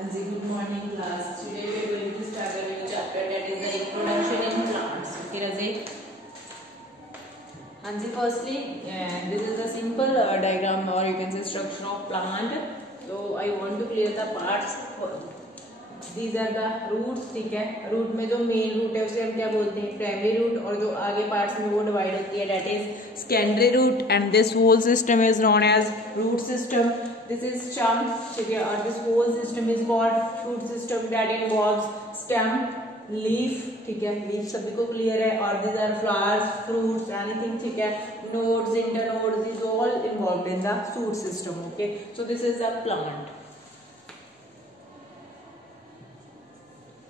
Anzi, good morning class. Today we are going to start a new chapter that is the reproduction in plants. Okay, Razi? Anzi, firstly, this is a simple diagram or you can say structure of plant. So I want to clear the parts. These are the roots, ठीक है. Root में जो main root है उसे हम क्या बोलते हैं, प्राइमरी रूट, और जो आगे पार्ट्स में वो डिवाइड होती है that is secondary root, and this whole system is known as root system. This is stem, ठीक है, और this whole system is called root system that involves stem, leaf, ठीक है, leaf सभी को क्लियर है, और these are flowers, fruits, anything, ठीक है, nodes, internodes, these all involved in the root system. Okay, so this is a plant.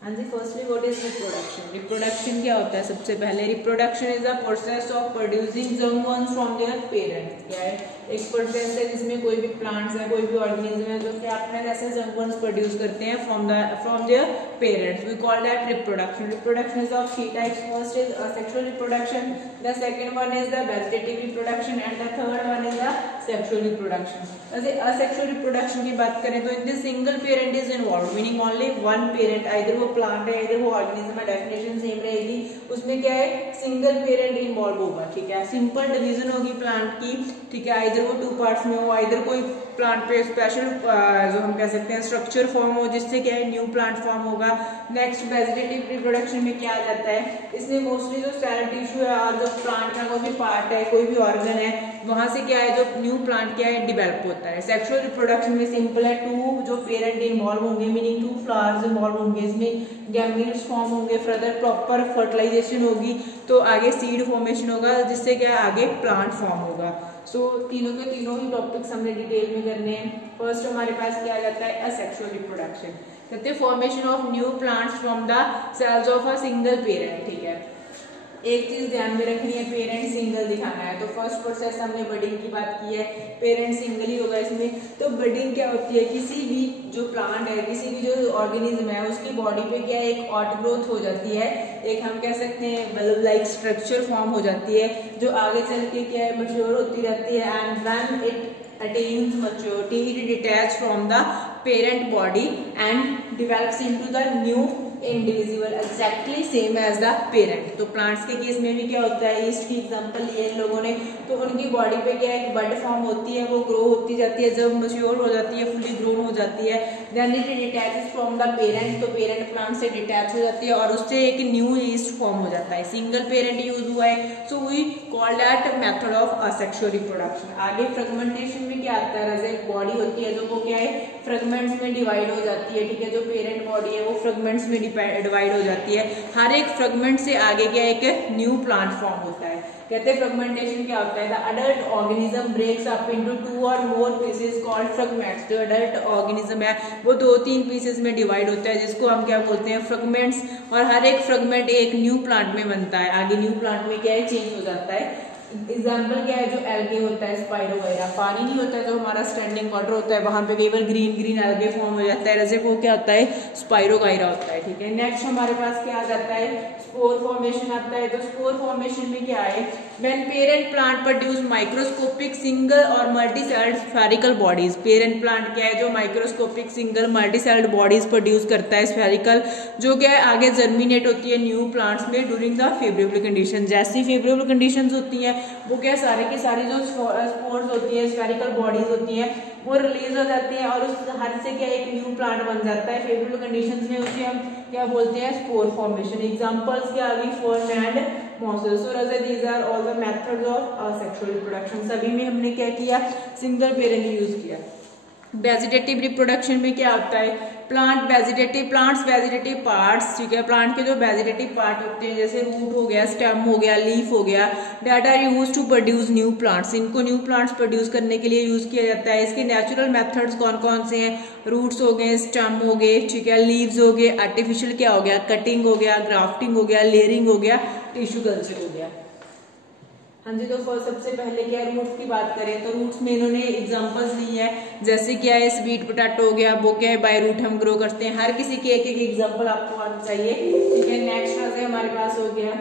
And firstly, what is reproduction? Reproduction क्या होता है? सबसे पहले reproduction is the process of producing young ones from their parents. क्या है? एक process है जिसमें कोई भी प्लांट्स है, कोई भी ऑर्गेनिज्म है जो कि अपने ऐसे young ones प्रोड्यूस करते हैं from their parents. We call that reproduction. Reproduction is of three types. First is asexual reproduction. The second one is the vegetative reproduction, and the third one is the sexual reproduction. जैसे asexual reproduction की बात करें तो in this single parent is involved, meaning only one parent. either वो plant है, इधर वो organism है, डेफिनेशन सेम रहेगी. उसमें क्या है, सिंगल पेरेंट इन्वॉल्व होगा. ठीक है, सिंपल डिवीजन होगी प्लांट की. ठीक है, इधर वो टू पार्ट्स में हो, इधर कोई प्लांट पे स्पेशल जो हम कह सकते हैं स्ट्रक्चर फॉर्म हो जिससे क्या है न्यू प्लांट फॉर्म होगा. नेक्स्ट वेजिटेटिव रिप्रोडक्शन में क्या आ जाता है, इसमें मोस्टली जो सेल टिश्यू है और जो प्लांट का कोई भी पार्ट है, कोई भी ऑर्गन है, वहां से क्या है जो न्यू प्लांट क्या है डेवलप होता है. सेक्सुअल रिप्रोडक्शन में सिंपल है, टू जो पेरेंट इन्वॉल्व होंगे, मीनिंग टू फ्लावर्स इन्वॉल्व होंगे, इसमें गैमीट्स फॉर्म होंगे, फर्दर प्रॉपर फर्टिलाइजेशन होगी तो आगे सीड फॉर्मेशन होगा जिससे क्या आगे प्लांट फॉर्म होगा. सो तीनों के तीनों ही टॉपिक्स हमने डिटेल में करने हैं. फर्स्ट हमारे पास क्या जाता है, असेक्सुअल रिप्रोडक्शन. कहते हैं formation of new plants from the cells of a single parent. ठीक है, एक चीज ध्यान में रखनी है, पेरेंट सिंगल दिखाना है. तो फर्स्ट प्रोसेस हमने बडिंग की बात की है, पेरेंट सिंगल ही होगा इसमें. तो बडिंग क्या होती है, किसी भी जो प्लांट है, किसी भी जो ऑर्गेनिज्म है उसकी बॉडी पे क्या है एक आउट ग्रोथ हो जाती है, एक हम कह सकते हैं बल्ब लाइक स्ट्रक्चर फॉर्म हो जाती है जो आगे चल के क्या है मैच्योर होती रहती है. And when it attains maturity it detach from the parent body and develops into the new individual exactly same as the parent. तो प्लांट्स के केस में भी क्या होता है, ईस्ट की एग्जांपल लिए इन लोगों ने, तो उनकी बॉडी पे क्या एक बड फॉर्म होती है, वो ग्रो होती जाती है, जब मैच्योर हो जाती है, फुली ग्रोन हो जाती है, then it detaches from the parent. तो पेरेंट प्लांट से डिटैच हो जाती है और उससे एक न्यू ईस्ट फॉर्म हो जाता है. सिंगल पेरेंट यूज हुआ है, so we call that method of asexual reproduction. आगे फ्रेगमेंटेशन में क्या आता है, जैसे एक बॉडी होती है जो वो क्या है फ्रेगमेंट्स में डिवाइड हो जाती है. ठीक है, जो पेरेंट बॉडी है वो फ्रेगमेंट्स में डिवाइड हो जाती है. हर एक फ्रेगमेंट से आगे क्या एक न्यू प्लांट फॉर्म होता है. कहते हैं फ्रेगमेंटेशन क्या होता है, the adult organism breaks up into two और मोर पीसेस कॉल्ड फ्रेगमेंट्स. जो अडल्ट ऑर्गेनिज्म है वो 2-3 पीसेस में डिवाइड होता है जिसको हम क्या बोलते हैं, फ्रेगमेंट्स. और हर एक फ्रेगमेंट एक न्यू प्लांट में बनता है, आगे न्यू प्लांट में क्या है चेंज हो जाता है. एग्जाम्पल क्या है, जो एल्गे होता है, स्पाइरो वगैरह, पानी नहीं होता है जो हमारा स्टैंडिंग वाटर होता है वहां पे कई बार ग्रीन ग्रीन एल्गे फॉर्म हो जाता है, जैसे वो क्या होता है स्पाइरोगाइरा होता है. ठीक है, नेक्स्ट हमारे पास क्या आ जाता है, स्पोर फॉर्मेशन आता है. तो स्पोर फॉर्मेशन में क्या है, when parent plant produce microscopic single और multi celled spherical bodies. Parent plant क्या है जो microscopic single multi celled bodies produce करता है स्फेरिकल, जो क्या है आगे जर्मिनेट होती है न्यू प्लांट्स में ड्यूरिंग द फेवरेबल कंडीशन. जैसी फेवरेबल कंडीशंस होती हैं वो क्या सारे की सारी जो स्पोर्स होती है, स्फेरिकल बॉडीज होती हैं, वो रिलीज हो जाती हैं और उस हर से क्या एक न्यू प्लांट बन जाता है फेवरेबल कंडीशंस में. उसे हम क्या बोलते हैं, स्पोर फॉर्मेशन. एग्जांपल्स क्या आ गई, fern and mosses. So these are all the methods of asexual reproduction. सभी में हमने क्या किया, सिंगल पेरेंट यूज किया. वेजिटेटिव रिप्रोडक्शन में क्या होता है, प्लांट्स वेजिटेटिव पार्ट्स. ठीक है, प्लांट के जो वेजिटेटिव पार्ट होते हैं जैसे रूट हो गया, स्टेम हो गया, लीफ हो गया, that are used to produce new plants. इनको न्यू प्लांट्स प्रोड्यूस करने के लिए यूज किया जाता है. इसके नेचुरल मेथड्स कौन कौन से हैं, रूट्स हो गए, स्टेम हो गए, ठीक है, लीव्स हो गए, आर्टिफिशियल क्या हो गया, कटिंग हो गया, ग्राफ्टिंग हो गया, लेयरिंग हो गया, टिश्यू कल्चर हो गया. हाँ जी, तो सबसे पहले क्या रूट्स की बात करें तो रूट्स में इन्होंने एग्जांपल्स ली है, जैसे क्या है स्वीट पोटैटो हो गया, वो क्या है बाय रूट हम ग्रो करते हैं. हर किसी के एक एक एग्जांपल आपको आना चाहिए. ठीक है, नेक्स्ट हमारे पास हो गया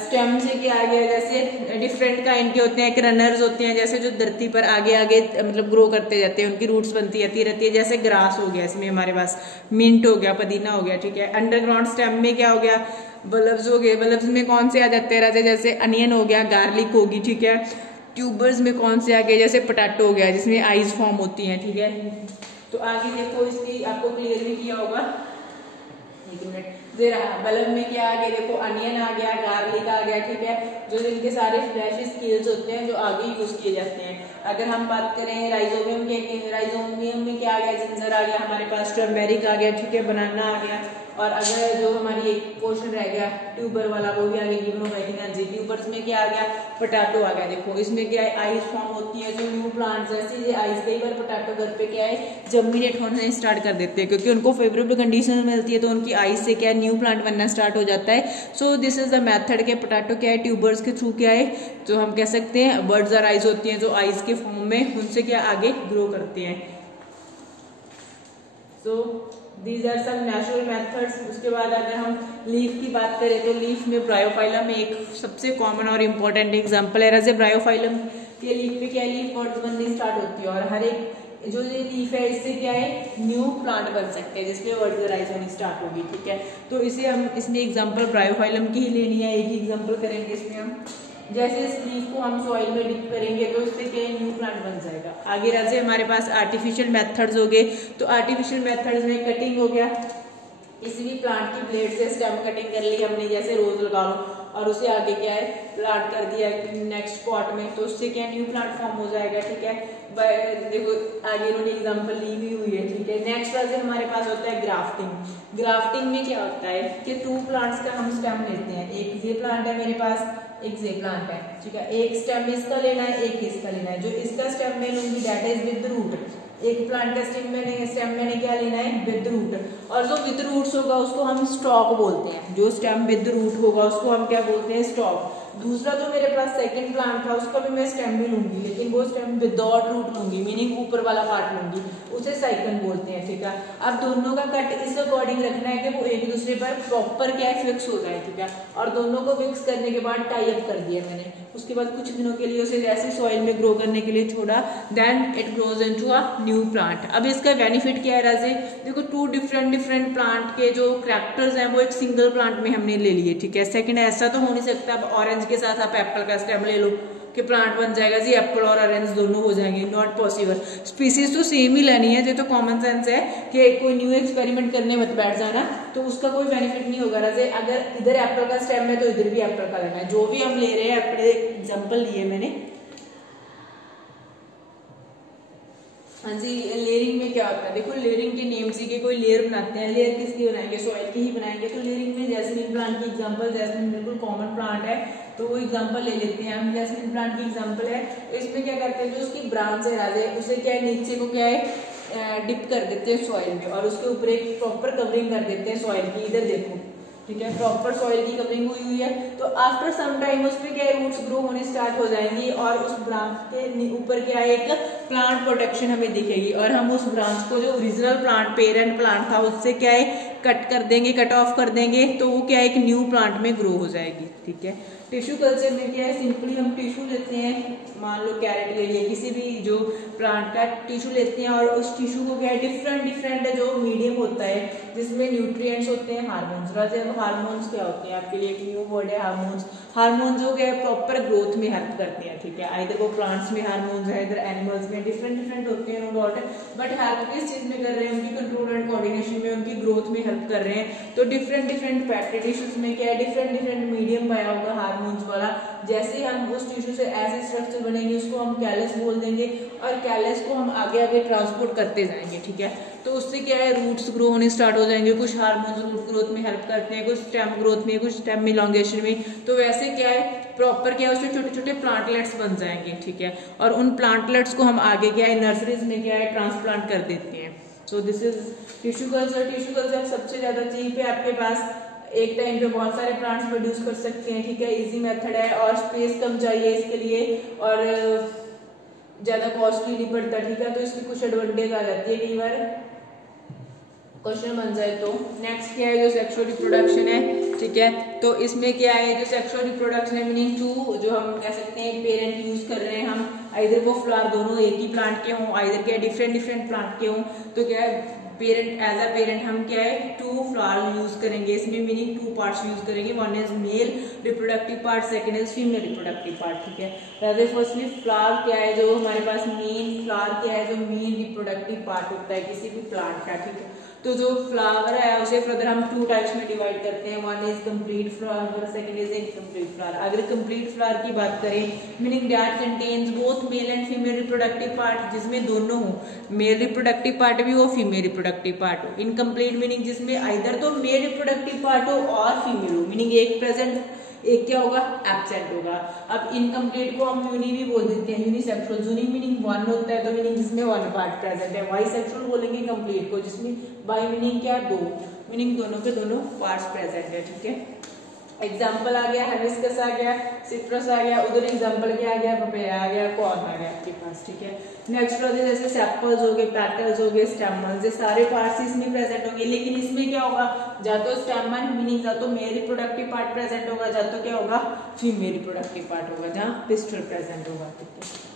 स्टेम से क्या आ गया, जैसे डिफरेंट काइंड के होते हैं, एक रनर्स होते हैं जैसे जो धरती पर आगे आगे मतलब ग्रो करते जाते हैं, उनकी रूट्स बनती जाती रहती है, जैसे ग्रास हो गया, इसमें हमारे पास मिंट हो गया, पुदीना हो गया, ठीक है। अंडरग्राउंड स्टेम में क्या हो गया, बल्ब्स हो गए, बल्ब्स में कौन से आ जाते हैं राजे, जैसे अनियन हो गया, गार्लिक होगी, ठीक है। ट्यूबर्स में कौन से आ गए, जैसे पोटैटो हो गया जिसमें आइज फॉर्म होती हैं, ठीक है। तो आगे देखो इसकी आपको क्लियरली किया होगा, एक मिनट दे रहा, बल्ब में क्या आ गया, देखो अनियन आ गया, गार्लिक आ गया, ठीक है, जो इनके सारे फ्लैश स्केल्स होते हैं जो आगे यूज किए जाते हैं। अगर हम बात करें राइजोबियम के, राइजोबियम में क्या आ गया, जिंजर आ गया हमारे पास, टर्मेरिक आ गया, ठीक है, बनाना आ गया। और अगर जो हमारी एक पोर्शन रह गया ट्यूबर वाला वो भी आ गया, गिम्नोफाइटिंग जी, ट्यूबर्स में क्या आ गया, पोटैटो आ गया। देखो इसमें क्या है, आइस फॉर्म होती है, जो न्यू प्लांट्स जैसे ये आइस, कई बार पोटैटो घर पे क्या है जर्मिनेट होने स्टार्ट कर देते हैं क्योंकि उनको फेवरेबल कंडीशन मिलती है, तो उनकी आइस से क्या है न्यू प्लांट बनना स्टार्ट हो जाता है। So this is the method के पोटैटो क्या है ट्यूबर्स के थ्रू क्या है, जो हम कह सकते हैं बर्ड्स आर आइज होती हैं जो आइस के फॉर्म में उनसे क्या आगे ग्रो करते हैं। So these are some natural methods. उसके बाद अगर हम लीफ की बात करें तो लीफ में ब्रायोफाइलम एक सबसे कॉमन और इम्पोर्टेंट एग्जांपल है। जैसे ब्रायोफाइलम के लीफ पे क्या लीफ बर्ड्स बननी स्टार्ट होती है, और हर एक जो ये लीफ है इससे क्या है न्यू प्लांट बन सकते हैं जिसमें बर्ड्स राइज होनी स्टार्ट होगी, ठीक है। तो इसे हम इसमें एग्जाम्पल ब्रायोफाइलम की ही लेनी है, एक ही एग्जाम्पल करेंगे इसमें हम। जैसे इस लीफ को हम सॉइल में डिप करेंगे तो इससे क्या न्यू प्लांट बन जाएगा। आगे राजे हमारे पास आर्टिफिशियल मेथड्स हो गए, तो आर्टिफिशियल मेथड्स में कटिंग हो गया, किसी भी प्लांट की ब्लेड से स्टेम कटिंग कर ली हमने, जैसे रोज लगा लो और उसे आगे क्या है प्लांट कर दिया नेक्स्ट पॉट में, तो उससे क्या न्यू प्लांट फॉर्म हो जाएगा, ठीक है। देखो आगे इन्होंने एग्जांपल ली भी हुई है, ठीक है। नेक्स्ट राजे हमारे पास होता है ग्राफ्टिंग। ग्राफ्टिंग में क्या होता है कि टू प्लांट्स का हम स्टेम लेते हैं, एक ये प्लांट है मेरे पास, एक जे प्लांट है, ठीक है। एक स्टेम इसका लेना है, एक इसका लेना है। जो इसका स्टेम मैं लूंगी दैट इज विद रूट, एक प्लांट का स्टेम मैंने क्या लेना है विद रूट, और जो विद रूट्स होगा उसको हम स्टॉक बोलते हैं। जो स्टेम विद रूट होगा उसको हम क्या बोलते हैं स्टॉक। दूसरा जो मेरे पास सेकंड प्लांट था उसका भी मैं स्टेम भी लूंगी, लेकिन वो स्टेम विदाउट रूट लूंगी, मीनिंग ऊपर वाला पार्ट लूंगी, उसे साइकन बोलते हैं, ठीक है। अब दोनों का कट इस अकॉर्डिंग रखना है कि वो एक दूसरे पर प्रॉपर क्या है फिक्स हो जाए, ठीक है। और दोनों को फिक्स करने के बाद टाई अप कर दिया मैंने, उसके बाद कुछ दिनों के लिए उसे जैसे सॉइल में ग्रो करने के लिए छोड़ा, then it grows into a new plant. अब इसका बेनिफिट क्या है राजे, देखो टू डिफरेंट प्लांट के जो कैरेक्टर्स हैं वो एक सिंगल प्लांट में हमने ले लिए, ठीक है। सेकंड ऐसा तो हो नहीं सकता अब ऑरेंज के साथ आप एप्पल का स्टेम ले लो कि प्लांट बन जाएगा जी, एप्पल और ऑरेंज दोनों हो जाएंगे, नॉट पॉसिबल। स्पीसीज तो सेम ही लेनी है, ये तो कॉमन सेंस है कि कोई न्यू एक्सपेरिमेंट करने मत बैठ जाना, तो उसका कोई बेनिफिट नहीं होगा। जैसे अगर इधर एप्पल का स्टेम है तो इधर भी एप्पल का लेना है, जो भी हम ले रहे हैं अपने एग्जाम्पल लिए मैंने। हाँ जी, लेयरिंग में क्या होता है, देखो लेयरिंग के नेम से के कोई लेयर बनाते हैं, लेयर किसकी बनाएंगे सॉइल की ही बनाएंगे। तो लेयरिंग में जैस्मीन प्लांट की एग्जांपल, जैस्मीन बिल्कुल कॉमन प्लांट है तो वो एग्जांपल ले लेते हैं हम। जैस्मीन प्लांट की एग्जांपल है, इसमें क्या करते हैं जो उसकी ब्रांच है राजे उसे क्या है नीचे को क्या है डिप कर देते हैं सॉइल में, और उसके ऊपर एक प्रॉपर कवरिंग कर देते हैं सॉइल की, इधर देखो, ठीक है, प्रॉपर सॉइल की कवरिंग हुई है। तो आफ्टर सम टाइम उस पर क्या है रूट्स ग्रो होने स्टार्ट हो जाएंगी, और उस ब्रांच के ऊपर क्या है एक प्लांट प्रोटेक्शन हमें दिखेगी, और हम उस ब्रांच को जो ओरिजिनल प्लांट पेरेंट प्लांट था उससे क्या है कट कर देंगे, कट ऑफ कर देंगे, तो वो क्या है एक न्यू प्लांट में ग्रो हो जाएगी, ठीक है। टिश्यू कल्चर में क्या है सिंपली हम टिश्यू लेते हैं, मान लो कैरेट ले लिए, किसी भी जो प्लांट का टिश्यू लेते हैं, और उस टिश्यू को क्या है डिफरेंट जो मीडियम होता है जिसमें न्यूट्रिएंट्स होते हैं, हार्मोन्स। हार्मोन्स क्या होते हैं आपके लिए एक न्यू वर्ड है हार्मोन्स। हार्मोन्स जो क्या है प्रॉपर ग्रोथ में हेल्प करते हैं, ठीक है। आइदर वो प्लांट्स में हार्मोन्स है, इधर एनिमल्स में डिफरेंट होते हैं, नो डाउट है, बट हेल्प किस चीज में कर रहे हैं उनकी कंट्रोल एंड कोऑर्डिनेशन में, उनकी ग्रोथ में हेल्प कर रहे हैं। तो डिफरेंट पेट्री टिश्यूज में क्या है डिफरेंट मीडियम पाया होगा हार्मोन्स वाला। जैसे हम उस टिश्यू से ऐसे स्ट्रक्चर बनेंगे उसको हम कैलस बोल देंगे, और कैलस को हम आगे ट्रांसपोर्ट करते जाएंगे, ठीक है। तो उससे क्या है रूट्स ग्रो होने स्टार्ट हो जाएंगे, कुछ हार्मोन्स रूट ग्रोथ में हेल्प करते हैं, कुछ स्टेम ग्रोथ में, कुछ स्टेम इलॉन्गेशन में। तो वैसे क्या है प्रॉपर क्या है उसमें छोटे छोटे प्लांटलेट्स बन जाएंगे, ठीक है। और उन प्लांटलेट्स को हम आगे क्या है नर्सरीज में क्या है ट्रांसप्लांट कर देते हैं। So this is tissue culture. Tissue culture सबसे ज्यादा चीप है आपके पास, एक टाइम पे बहुत सारे प्लांट्स प्रोड्यूस कर सकते हैं, ठीक है। इजी मेथड है और स्पेस कम चाहिए इसके लिए, और ज्यादा कॉस्टली नहीं पड़ता, ठीक है। तो इसकी कुछ एडवांटेज आ जाती है कई बार। क्वेश्चन बन जाए तो। नेक्स्ट क्या है, जो सेक्सुअल रिप्रोडक्शन है, ठीक है। तो इसमें क्या है, जो सेक्सुअल रिप्रोडक्शन है मीनिंग टू, जो हम कह सकते हैं पेरेंट यूज कर रहे हैं हम, आइदर वो फ्लावर दोनों एक ही प्लांट के हों, आइदर क्या डिफरेंट प्लांट के हों, तो क्या है पेरेंट एज अ पेरेंट हम क्या है 2 फ्लावर यूज करेंगे। इसमें मीनिंग 2 पार्ट्स यूज करेंगे, one is male reproductive part, second is female reproductive part, ठीक है। रादर फर्स्टली फ्लावर क्या है, जो हमारे पास मेन फ्लावर क्या है, जो मेन रिप्रोडक्टिव पार्ट होता है किसी भी प्लांट का, ठीक है। तो जो फ्लावर है उसे फर्दर हम 2 टाइप्स में डिवाइड करते हैं, one is complete flower, second is incomplete flower. अगर कंप्लीट फ्लावर की बात करें meaning that contains both male and female reproductive part, जिसमें दोनों हो, मेल रिप्रोडक्टिव पार्ट भी हो, फीमेल रिप्रोडक्टिव पार्ट हो। इनकम्प्लीट मीनिंग जिसमें आइदर तो मेल रिप्रोडक्टिव पार्ट हो और फीमेल हो, मीनिंग एक प्रेजेंट एक क्या होगा एब्सेंट होगा। अब इनकम्प्लीट को हम यूनि भी बोल देते हैं, यूनिसेक्सुअल। यूनि मीनिंग 1 होता है, तो मीनिंग जिसमें 1 पार्ट प्रेजेंट है। बाइसेक्सुअल बोलेंगे कंप्लीट को, जिसमें बाई मीनिंग क्या 2, मीनिंग दोनों के दोनों पार्ट्स प्रेजेंट है, ठीक है। एग्जाम्पल आ गया हिबिस्कस आ गया, सिट्रस आ गया, उधर एग्जाम्पल क्या आ गया पपाया आ गया, कॉर्न आ गया आपके पास, ठीक है। नेक्स्ट होते जैसे सेपल्स हो गए, पेटल्स हो गए, स्टेमन्स, ये सारे पार्ट्स इसमें प्रेजेंट होंगे। लेकिन इसमें क्या होगा, या तो स्टेमन मीनिंग या तो मेल रिप्रोडक्टिव पार्ट प्रेजेंट होगा, या तो क्या होगा फीमेल रिप्रोडक्टिव पार्ट होगा, जहाँ पिस्टल प्रेजेंट होगा, ठीक है।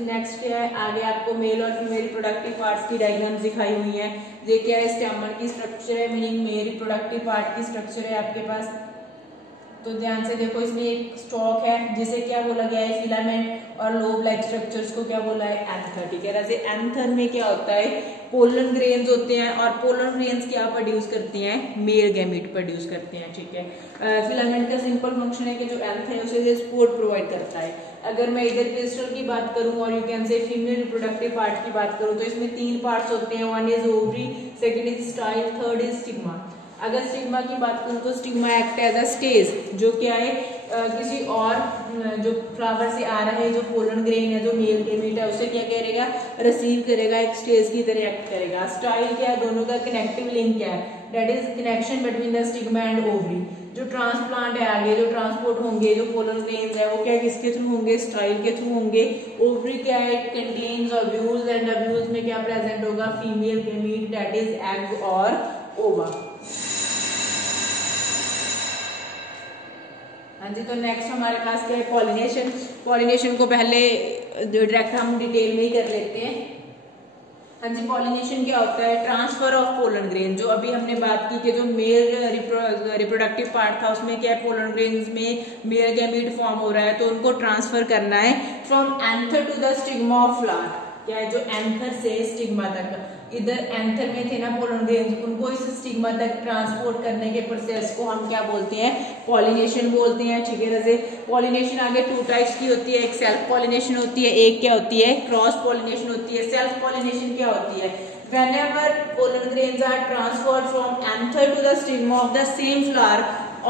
नेक्स्ट क्या है, आगे आपको मेल और फीमेल रिप्रोडक्टिव पार्ट्स की डायग्राम दिखाई हुई है। ये क्या है, स्टेमन की स्ट्रक्चर है, मीनिंग मेल रिप्रोडक्टिव पार्ट की स्ट्रक्चर है आपके पास। तो ध्यान से देखो, इसमें एक स्टॉक है जिसे क्या बोला गया है फिलामेंट, और लोब लाइक स्ट्रक्चर्स को क्या बोला है एंथर, ठीक है। जैसे एंथर में क्या होता है पोलन ग्रेन्स होते हैं, और पोलन ग्रेन्स क्या प्रोड्यूस करती हैं, मेल गैमीट प्रोड्यूस करते हैं, ठीक है। फिलामेंट का सिंपल फंक्शन है कि जो एंथर है उसे सपोर्ट प्रोवाइड करता है। अगर मैं इधर पिस्टल की बात करूं और you can say female reproductive part की बात करूं, तो इसमें 3 पार्ट्स होते हैं, one is ovary, second is style, third is stigma. अगर स्टिग्मा की बात करूं तो stigma act as a stage, जो क्या है किसी और जो फ्लावर से आ रहा है जो पोलन ग्रेन है, जो मेल गैमीट है, उसे क्या करेगा रिसीव करेगा, एक स्टेज की तरह एक्ट करेगा। स्टाइल क्या है, दोनों का कनेक्टिव लिंक क्या है, that is connection between the stigma and ovary. जो ट्रांसप्लांट है आगे जो ट्रांसपोर्ट होंगे, जो पोलन ग्रेन्स है वो क्या किसके थ्रू होंगे, स्टाइल के थ्रू होंगे। ओवरी क्या है, कंटेन्स ओव्यूल्स, एंड ओव्यूल्स में क्या प्रेजेंट होगा, female gamete, that is egg और ओवा। हाँ जी, तो नेक्स्ट हमारे पास क्या है पॉलिनेशन। पॉलिनेशन को पहले डायरेक्ट हम डिटेल में ही कर लेते हैं। हाँ जी, पॉलिनेशन क्या होता है, ट्रांसफर ऑफ पोलन ग्रेन। जो अभी हमने बात की कि जो मेल रिप्रोडक्टिव पार्ट था उसमें क्या है पोलन ग्रेन्स में मेल गैमीट फॉर्म हो रहा है, तो उनको ट्रांसफर करना है from anther to the stigma of flower. क्या है, जो एंथर से स्टिग्मा तक, इधर एंथर में थे ना पोलन ग्रेन्स, उनको इस स्टिग्मा तक ट्रांसपोर्ट करने के प्रोसेस को हम क्या बोलते हैं, पॉलिनेशन बोलते हैं, ठीक है। जैसे पॉलिनेशन आगे 2 टाइप्स की होती है, एक सेल्फ पॉलिनेशन होती है, एक क्या होती है क्रॉस पॉलिनेशन होती है। सेल्फ पॉलिनेशन क्या होती है, whenever pollen grains are transferred from anther to the stigma of the same flower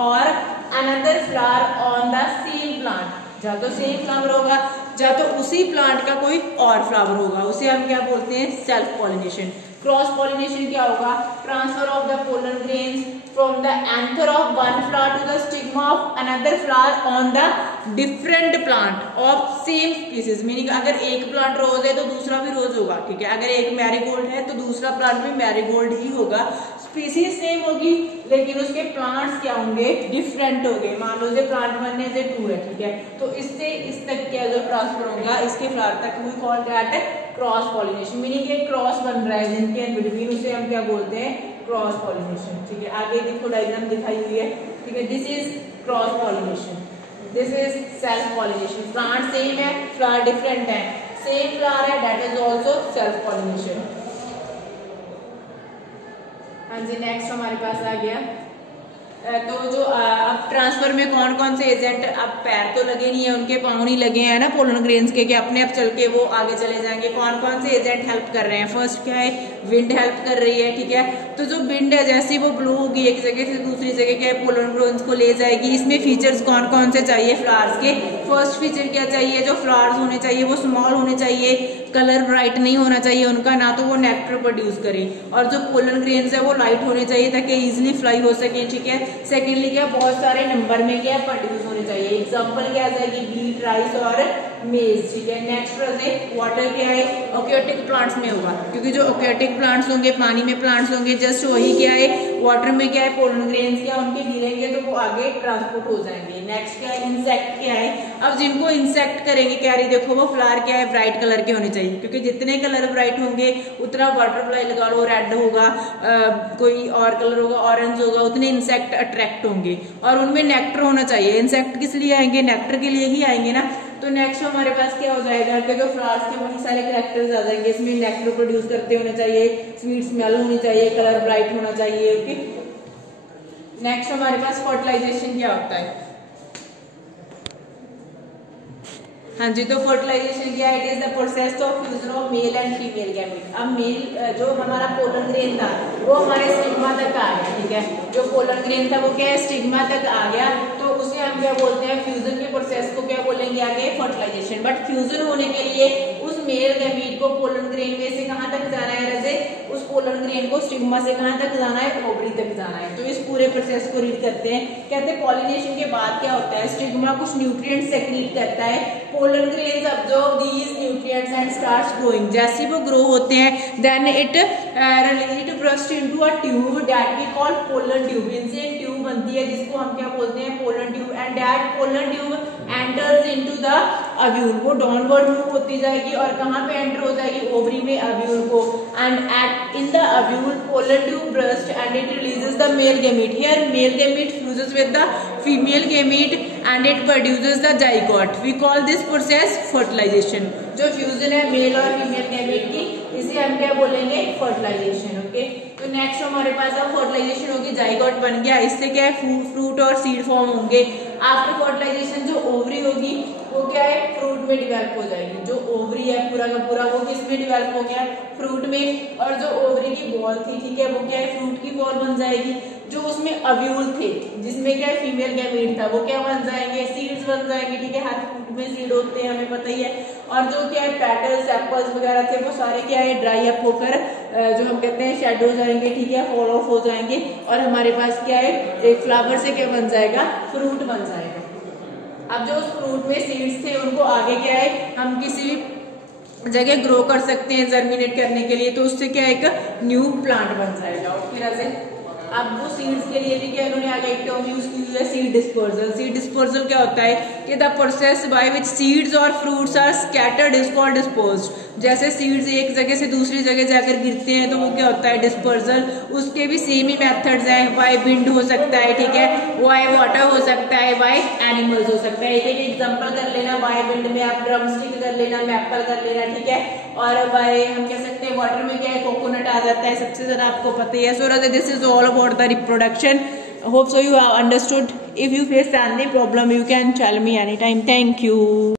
or another flower on the same plant, या तो सेम फ्लावर होगा या तो उसी प्लांट का कोई और फ्लावर होगा, उसे हम क्या बोलते हैं सेल्फ पॉलिनेशन। क्रॉस पॉलिनेशन क्या होगा, transfer of the pollen grains from the anther of one flower to the stigma of another flower on the different plant of same species. Meaning अगर एक प्लांट रोज है तो दूसरा भी रोज होगा, ठीक है। अगर एक मैरीगोल्ड है तो दूसरा प्लांट भी मैरीगोल्ड ही होगा, स्पीसीज सेम होगी लेकिन उसके प्लांट्स क्या होंगे, डिफरेंट होंगे। मान लो से प्लांट 1 से 2 है, ठीक है, तो इससे इस तक क्या जो ट्रांसफर होगा इसके फ्लावर तक, we call that cross pollination. Meaning एक क्रॉस बन रहा है जिनके बिटवीन, उसे हम क्या बोलते हैं क्रॉस पॉलिनेशन, ठीक है। आगे देखो डायग्राम दिखाई हुई है, ठीक है। This is cross pollination, this is self pollination. Plant same है, फ्लावर डिफरेंट है, सेम फ्लावर है, that is also self pollination. हाँ जी, नेक्स्ट हमारे पास आ गया तो जो अब ट्रांसफर में कौन कौन से एजेंट, अब पैर तो लगे नहीं है, उनके पाँव नहीं लगे हैं ना पोलन ग्रेन्स के, कि अपने आप चल के वो आगे चले जाएंगे। कौन कौन से एजेंट हेल्प कर रहे हैं, फर्स्ट क्या है विंड हेल्प कर रही है, ठीक है। तो जो विंड है जैसे वो ब्लो होगी एक जगह से दूसरी जगह क्या है पोलन ग्रेन्स को ले जाएगी। इसमें फीचर्स कौन कौन से चाहिए फ्लावर्स के, फर्स्ट फीचर क्या चाहिए, जो फ्लावर्स होने चाहिए वो स्मॉल होने चाहिए, कलर ब्राइट नहीं होना चाहिए उनका, ना तो वो नेक्टर प्रोड्यूस करे, और जो पोलन ग्रेन्स है वो लाइट होने चाहिए ताकि इजिली फ्लाई हो सके, ठीक है। सेकेंडली क्या, बहुत सारे नंबर में क्या प्रोड्यूस होने चाहिए। एग्जाम्पल क्या आ जाएगी, व्हीट, राइस और मेज, ठीक है। नेक्स्ट वाटर क्या है, ओकेटिक प्लांट्स में होगा, क्योंकि जो ओकेटिक प्लांट्स होंगे, पानी में प्लांट्स होंगे, जस्ट वही क्या है वाटर में क्या है पोलन ग्रेन्स क्या उनके गिरेंगे तो वो आगे ट्रांसपोर्ट हो जाएंगे। नेक्स्ट क्या है, इंसेक्ट क्या है। अब जिनको इंसेक्ट करेंगे क्या है, देखो वो फ्लावर क्या है ब्राइट कलर के होने चाहिए, क्योंकि जितने कलर ब्राइट होंगे उतना बटरफ्लाई लगा लो रेड होगा, कोई और कलर होगा ऑरेंज होगा, उतने इंसेक्ट अट्रैक्ट होंगे, और उनमें नेक्टर होना चाहिए। इंसेक्ट किस लिए आएंगे, नेक्टर के लिए ही आएंगे ना। तो नेक्स्ट हमारे पास क्या हो जाएगा कि जो फ्लावर्स के वही सारे कैरेक्टर्स आ जाएंगे, इसमें नेक्टर प्रोड्यूस करते होने चाहिए, स्वीट स्मेल होनी चाहिए, कलर ब्राइट होना चाहिए, ओके। नेक्स्ट हमारे पास फर्टिलाइजेशन क्या होता है। हाँ जी, तो फर्टिलाइजेशन क्या है, it is the process of fusion of male and female gamete. अब मेल जो हमारा पोलन ग्रेन था वो हमारे स्टिग्मा तक आ गया, ठीक है। जो पोलन ग्रेन था वो क्या है स्टिग्मा तक आ गया, तो उसे हम क्या बोलते हैं, फ्यूजन के प्रोसेस को क्या बोलेंगे आगे, फर्टिलाइजेशन। बट फ्यूजन होने के लिए उस मेल गैमेट को पोलन ग्रेन में से कहाँ तक जाना है, रजे उस पोलन ग्रेन को स्टिग्मा से कहाँ तक जाना है, ओवरी तक जाना है। तो इस पूरे प्रोसेस को रीड करते हैं। कहते हैं पॉलिनेशन के बाद क्या होता है, स्टिग्मा कुछ न्यूट्रिएंट्स सेक्रीट करता है, pollen grains absorb these nutrients and starts growing. जैसे वो ग्रो होते हैं then it burst into a tube that we call pollen tube. इनसे एक ट्यूब बनती है जिसको हम क्या बोलते हैं, pollen tube, and that pollen tube enters into the ovule. वो डाउनवर्ड मूव होती जाएगी और कहाँ पे एंटर हो जाएगी, ओवरी में ओव्यूल को, and at in the ovule pollen tube burst and it releases the male gamete. Here male gamete fuses with the female gamete and it produces the zygote. We call this process fertilization. जो fusion है male और female gamete की, इसे हम क्या बोलेंगे, fertilisation, okay. तो next हमारे पास अब फर्टिलाइजेशन होगी, जाइगोट बन गया, इससे क्या है फ्रूट और सीड फॉर्म होंगे। आफ्टर फर्टिलाइजेशन जो ओवरी होगी वो क्या है, फ्रूट में डिवेल्प हो जाएगी। जो ओवरी है पूरा का पूरा वो किस में डिवेल्प हो गया, फ्रूट में, और जो ओवरी की बॉल थी, ठीक है, वो क्या है फ्रूट की बॉल बन जाएगी। जो उसमें अव्यूल थे जिसमें क्या है फीमेल गैमेट था, वो क्या बन जाएंगे, सीड्स बन जाएंगे, ठीक है। हर फ्रूट में सीड होते हैं, हमें पता ही है। और जो क्या है पेटल्स, एप्पल्स वगैरह थे वो सारे क्या है ड्राई अप होकर जो हम कहते हैं शेड हो जाएंगे, ठीक है, फॉल ऑफ हो जाएंगे, और हमारे पास क्या है एक फ्लावर से क्या बन जाएगा, फ्रूट बन जाएगा। अब जो उस फ्रूट में सीड्स थे उनको आगे क्या है हम किसी भी जगह ग्रो कर सकते हैं जर्मिनेट करने के लिए, तो उससे क्या एक न्यू प्लांट बन जाएगा, ओके। अब वो सीड्स के लिए भी क्या उन्होंने आगे एक टर्म यूज की हुई है, सीड डिस्पर्सल। सीड डिस्पर्सल क्या होता है कि the process by which seeds और fruits are scattered is called dispersed. जैसे सीड्स एक जगह से दूसरी जगह जाकर गिरते हैं तो वो क्या होता है, डिस्पर्सल। उसके भी सेम ही मेथड्स हैं, बाय विंड हो सकता है, ठीक है, बाय वाटर हो सकता है, बाय एनिमल्स हो सकता है। एक एक एग्जांपल कर लेना, बाय विंड में आप ड्रमस्टिक कर लेना, मैपल कर लेना, ठीक है, और बाय हम कह सकते हैं वाटर में क्या है कोकोनट आ जाता है, सबसे ज्यादा आपको पता ही है। So this is all about the reproduction. Hope so you have understood. If you face any problem you can tell me anytime. Thank you.